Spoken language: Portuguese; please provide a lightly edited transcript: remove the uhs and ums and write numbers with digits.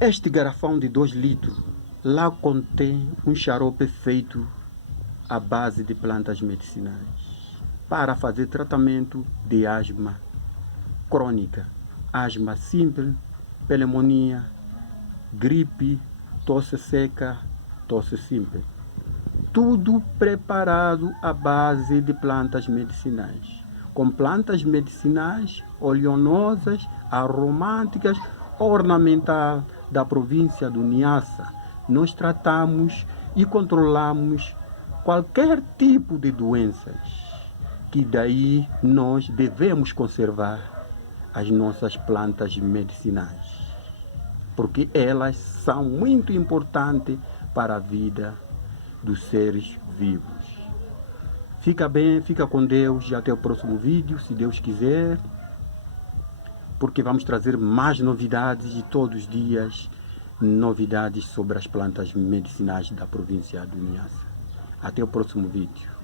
Este garrafão de 2 litros lá contém um xarope feito à base de plantas medicinais para fazer tratamento de asma crônica, asma simples, pneumonia, gripe, tosse seca, tosse simples. Tudo preparado à base de plantas medicinais. Com plantas medicinais, oleosas, aromáticas, ornamentais da província do Niassa, nós tratamos e controlamos qualquer tipo de doenças, que daí nós devemos conservar as nossas plantas medicinais, porque elas são muito importantes para a vida dos seres vivos. Fica bem, fica com Deus e até o próximo vídeo, se Deus quiser, porque vamos trazer mais novidades de todos os dias, novidades sobre as plantas medicinais da província do Niassa. Até o próximo vídeo.